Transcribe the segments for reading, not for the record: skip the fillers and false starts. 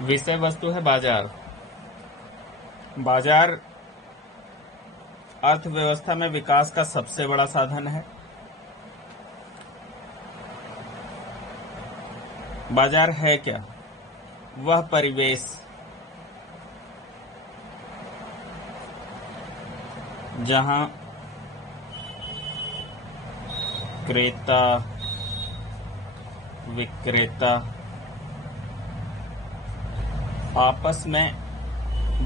विषय वस्तु है बाजार। बाजार अर्थव्यवस्था में विकास का सबसे बड़ा साधन है। बाजार है क्या? वह परिवेश जहां क्रेता विक्रेता आपस में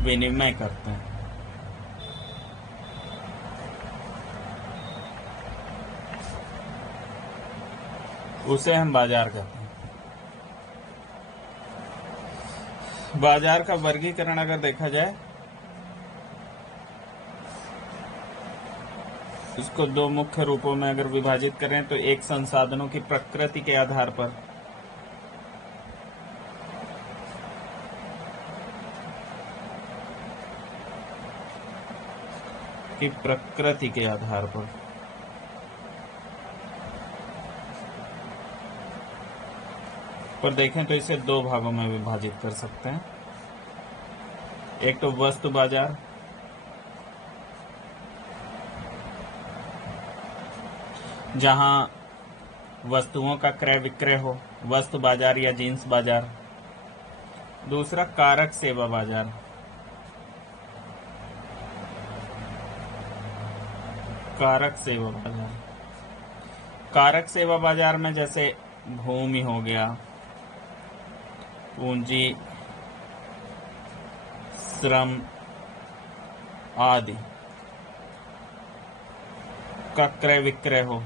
विनिमय करते हैं। उसे हम बाजार कहते हैं। बाजार का वर्गीकरण अगर देखा जाए, इसको दो मुख्य रूपों में अगर विभाजित करें तो एक संसाधनों की प्रकृति के आधार पर, पर देखें तो इसे दो भागों में विभाजित कर सकते हैं। एक तो वस्तु बाजार, जहां वस्तुओं का क्रय विक्रय हो, वस्तु बाजार या जींस बाजार। दूसरा कारक सेवा बाजार, कारक सेवा बाजार। कारक सेवा बाजार में जैसे भूमि हो गया, पूंजी, श्रम आदि का क्रय विक्रय हो,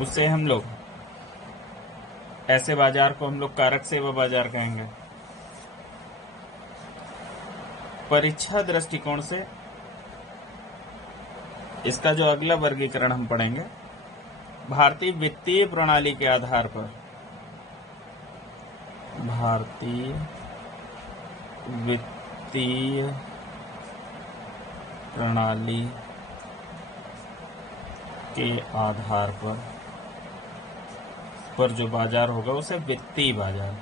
उससे हम लोग, ऐसे बाजार को हम लोग कारक सेवा बाजार कहेंगे। परीक्षा दृष्टिकोण से इसका जो अगला वर्गीकरण हम पढ़ेंगे, भारतीय वित्तीय प्रणाली के आधार पर, भारतीय वित्तीय प्रणाली के आधार पर जो बाजार होगा उसे वित्तीय बाजार,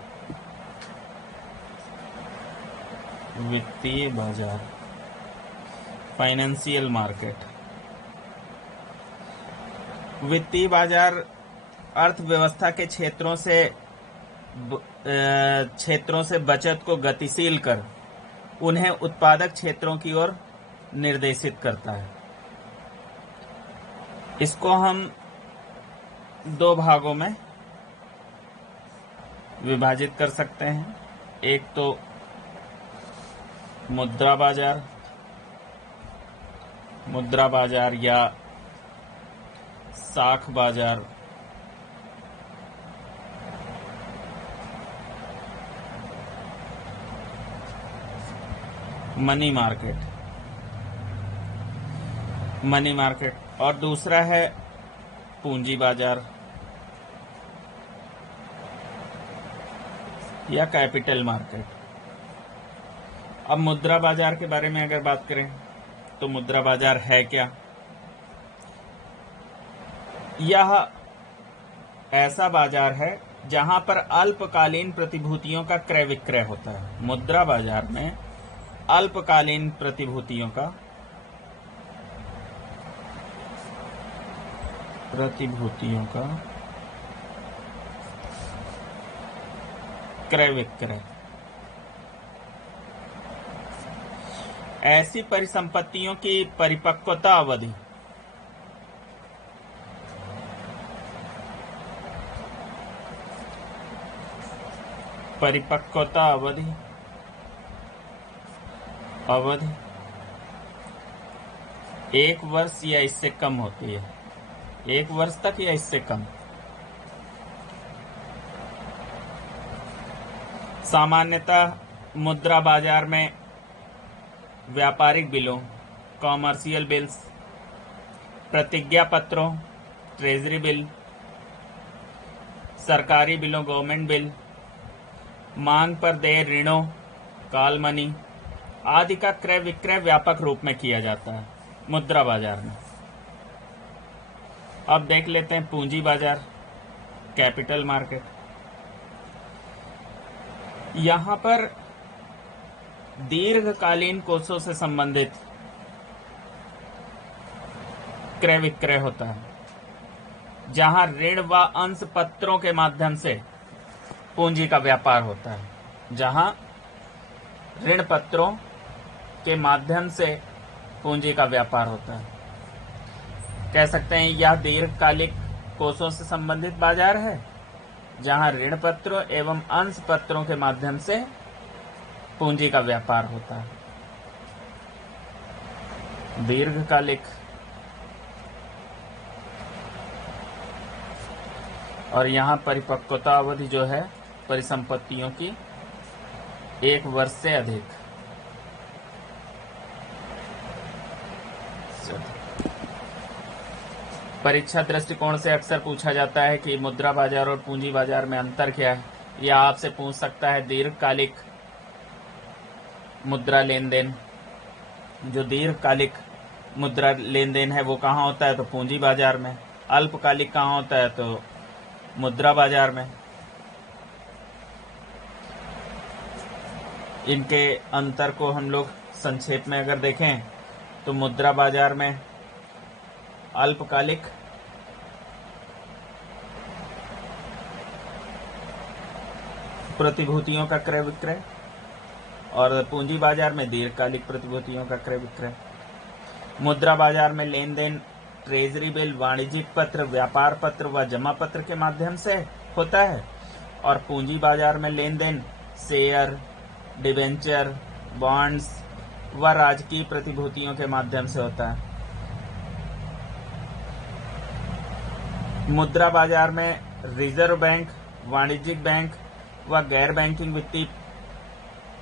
वित्तीय बाजार, फाइनेंशियल मार्केट। वित्तीय बाजार अर्थव्यवस्था के क्षेत्रों से बचत को गतिशील कर उन्हें उत्पादक क्षेत्रों की ओर निर्देशित करता है। इसको हम दो भागों में विभाजित कर सकते हैं। एक तो मुद्रा बाजार या साख बाजार, मनी मार्केट, और दूसरा है पूंजी बाजार या कैपिटल मार्केट। अब मुद्रा बाजार के बारे में अगर बात करें तो मुद्रा बाजार है क्या? यह ऐसा बाजार है जहां पर अल्पकालीन प्रतिभूतियों का क्रय विक्रय होता है। मुद्रा बाजार में अल्पकालीन प्रतिभूतियों का क्रय विक्रय, ऐसी परिसंपत्तियों की परिपक्वता अवधि, अवधि 1 वर्ष या इससे कम होती है, 1 वर्ष तक या इससे कम। सामान्यतः मुद्रा बाजार में व्यापारिक बिलों, कॉमर्शियल बिल्स, प्रतिज्ञा पत्रों, ट्रेजरी बिल, सरकारी बिलों, गवर्नमेंट बिल, मांग पर देय ऋणों, कॉल मनी आदि का क्रय विक्रय व्यापक रूप में किया जाता है मुद्रा बाजार में। अब देख लेते हैं पूंजी बाजार, कैपिटल मार्केट। यहां पर दीर्घकालीन कोषों से संबंधित क्रय विक्रय होता है, जहां ऋण व अंश पत्रों के माध्यम से पूंजी का व्यापार होता है। जहां ऋण पत्रों के माध्यम से पूंजी का व्यापार होता है, कह सकते हैं यह दीर्घकालिक कोषों से संबंधित बाजार है, जहां ऋण पत्रों एवं अंश पत्रों के माध्यम से पूंजी का व्यापार होता है। दीर्घकालिक और यहाँ परिपक्वता अवधि जो है परिसंपत्तियों की 1 वर्ष से अधिक। परीक्षा दृष्टिकोण से अक्सर पूछा जाता है कि मुद्रा बाजार और पूंजी बाजार में अंतर क्या है। यह आपसे पूछ सकता है दीर्घकालिक मुद्रा लेन देन, जो दीर्घकालिक मुद्रा लेन देन है वो कहाँ होता है, तो पूंजी बाजार में। अल्पकालिक कहाँ होता है, तो मुद्रा बाजार में। इनके अंतर को हम लोग संक्षेप में अगर देखें तो मुद्रा बाजार में अल्पकालिक प्रतिभूतियों का क्रय विक्रय और पूंजी बाजार में दीर्घकालिक प्रतिभूतियों का क्रय विक्रय। मुद्रा बाजार में लेन देन ट्रेजरी बिल, वाणिज्यिक पत्र, व्यापार पत्र व जमा पत्र के माध्यम से होता है, और पूंजी बाजार में लेन देन शेयर, डिबेंचर, बॉन्ड्स व राजकीय प्रतिभूतियों के माध्यम से होता है। मुद्रा बाजार में रिजर्व बैंक, वाणिज्यिक बैंक व गैर बैंकिंग वित्तीय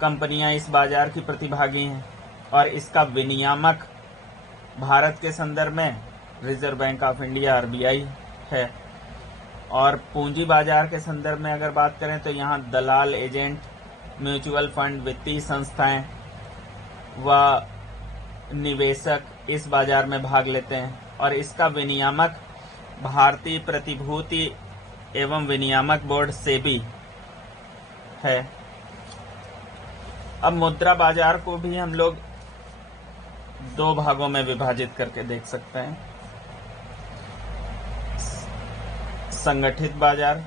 कंपनियां इस बाजार की प्रतिभागी हैं, और इसका विनियामक भारत के संदर्भ में reserve bank of India RBI है। और पूंजी बाजार के संदर्भ में अगर बात करें तो यहाँ दलाल, एजेंट, म्यूचुअल फंड, वित्तीय संस्थाएं व निवेशक इस बाजार में भाग लेते हैं, और इसका विनियामक भारतीय प्रतिभूति एवं विनियामक बोर्ड सेबी है। अब मुद्रा बाजार को भी हम लोग 2 भागों में विभाजित करके देख सकते हैं। संगठित बाजार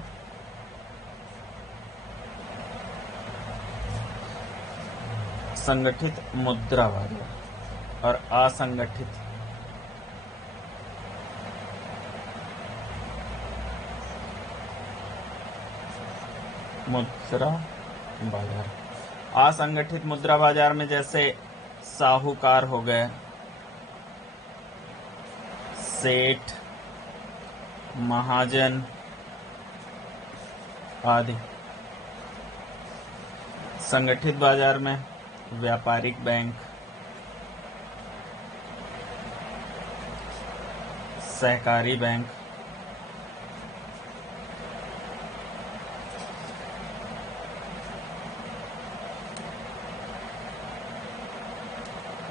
संगठित मुद्रा बाजार और असंगठित मुद्रा बाजार। असंगठित मुद्रा बाजार में जैसे साहूकार हो गए, सेठ, महाजन आदि। संगठित बाजार में व्यापारिक बैंक, सहकारी बैंक,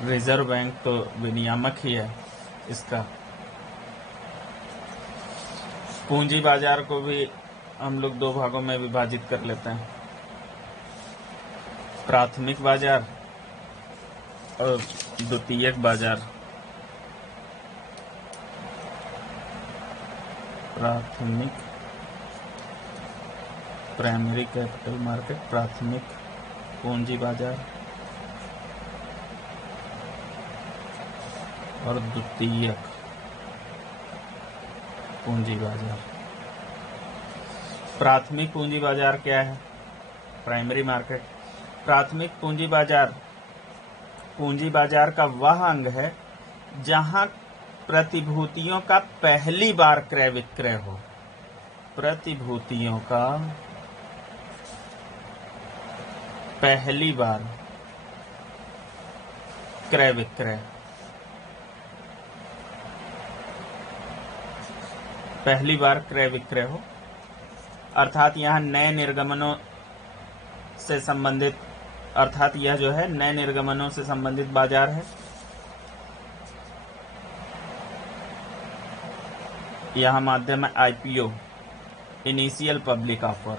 रिजर्व बैंक तो विनियामक ही है इसका। पूंजी बाजार को भी हम लोग 2 भागों में विभाजित कर लेते हैं, प्राथमिक बाजार और द्वितीयक बाजार। प्राथमिक प्राइमरी कैपिटल मार्केट, प्राथमिक पूंजी बाजार और द्वितीयक पूंजी बाजार। प्राथमिक पूंजी बाजार क्या है? Primary market. प्राथमिक पूंजी बाजार का वह अंग है जहां प्रतिभूतियों का पहली बार क्रय विक्रय हो। प्रतिभूतियों का पहली बार क्रय विक्रय, पहली बार क्रय विक्रय हो, अर्थात यह नए निर्गमनों से संबंधित, अर्थात यह जो है नए निर्गमनों से संबंधित बाजार है। यह माध्यम है IPO, initial public offer.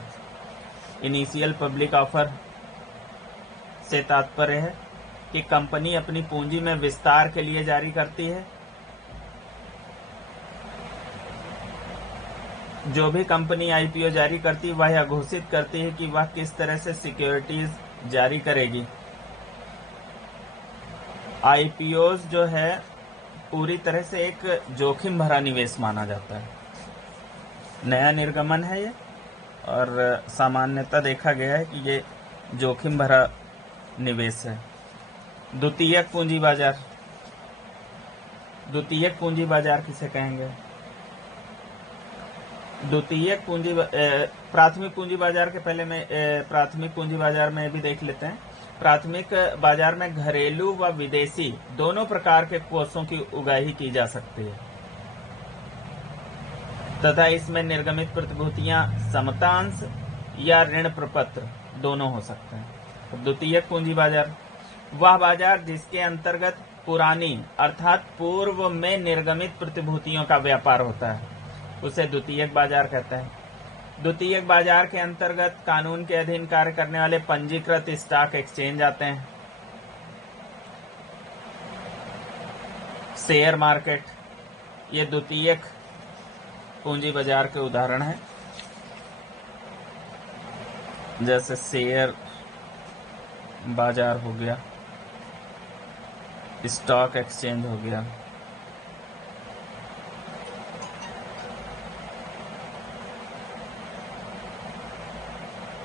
Initial public offer से तात्पर्य है कि कंपनी अपनी पूंजी में विस्तार के लिए जारी करती है। जो भी कंपनी आईपीओ जारी करती है वह यह घोषित करती है कि वह किस तरह से सिक्योरिटीज जारी करेगी। आईपीओ जो है पूरी तरह से एक जोखिम भरा निवेश माना जाता है। नया निर्गमन है ये, और सामान्यतः देखा गया है कि ये जोखिम भरा निवेश है। द्वितीयक पूंजी बाजार। द्वितीयक पूंजी बाजार किसे कहेंगे? द्वितीयक पूंजी प्राथमिक पूंजी बाजार के पहले में प्राथमिक पूंजी बाजार में भी देख लेते हैं। प्राथमिक बाजार में घरेलू व विदेशी दोनों प्रकार के कोषों की उगाही की जा सकती है तथा इसमें निर्गमित प्रतिभूतियां समतांश या ऋण प्रपत्र दोनों हो सकते हैं। द्वितीयक पूंजी बाजार वह बाजार जिसके अंतर्गत पुरानी अर्थात पूर्व में निर्गमित प्रतिभूतियों का व्यापार होता है, उसे द्वितीयक बाजार कहते हैं। द्वितीयक बाजार के अंतर्गत कानून के अधीन कार्य करने वाले पंजीकृत स्टॉक एक्सचेंज आते हैं। शेयर मार्केट ये द्वितीयक पूंजी बाजार के उदाहरण हैं, जैसे शेयर बाजार हो गया, स्टॉक एक्सचेंज हो गया।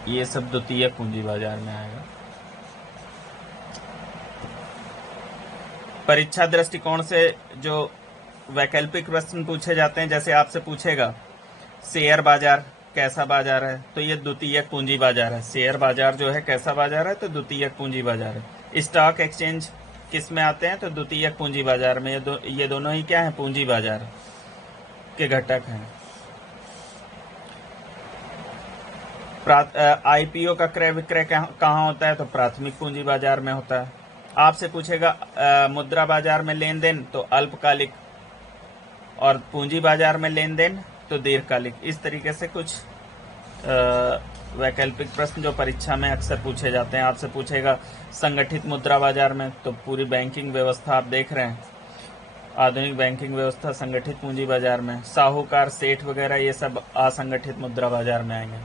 ये सब द्वितीयक पूंजी बाजार में आएगा। परीक्षा दृष्टिकोण से जो वैकल्पिक प्रश्न पूछे जाते हैं, जैसे आपसे पूछेगा शेयर बाजार कैसा बाजार है, तो ये द्वितीयक पूंजी बाजार है। शेयर बाजार जो है कैसा बाजार है, तो द्वितीयक पूंजी बाजार है। स्टॉक एक्सचेंज किस में आते हैं, तो द्वितीयक पूंजी बाजार में। ये दोनों ही क्या है, पूंजी बाजार के घटक हैं। आईपीओ का क्रय विक्रय कहाँ होता है, तो प्राथमिक पूंजी बाजार में होता है। आपसे पूछेगा मुद्रा बाजार में लेन देन, तो अल्पकालिक, और पूंजी बाजार में लेन देन तो दीर्घकालिक। इस तरीके से कुछ वैकल्पिक प्रश्न जो परीक्षा में अक्सर पूछे जाते हैं। आपसे पूछेगा संगठित मुद्रा बाजार में, तो पूरी बैंकिंग व्यवस्था आप देख रहे हैं, आधुनिक बैंकिंग व्यवस्था संगठित पूंजी बाजार में। साहूकार, सेठ वगैरह ये सब असंगठित मुद्रा बाजार में आएंगे।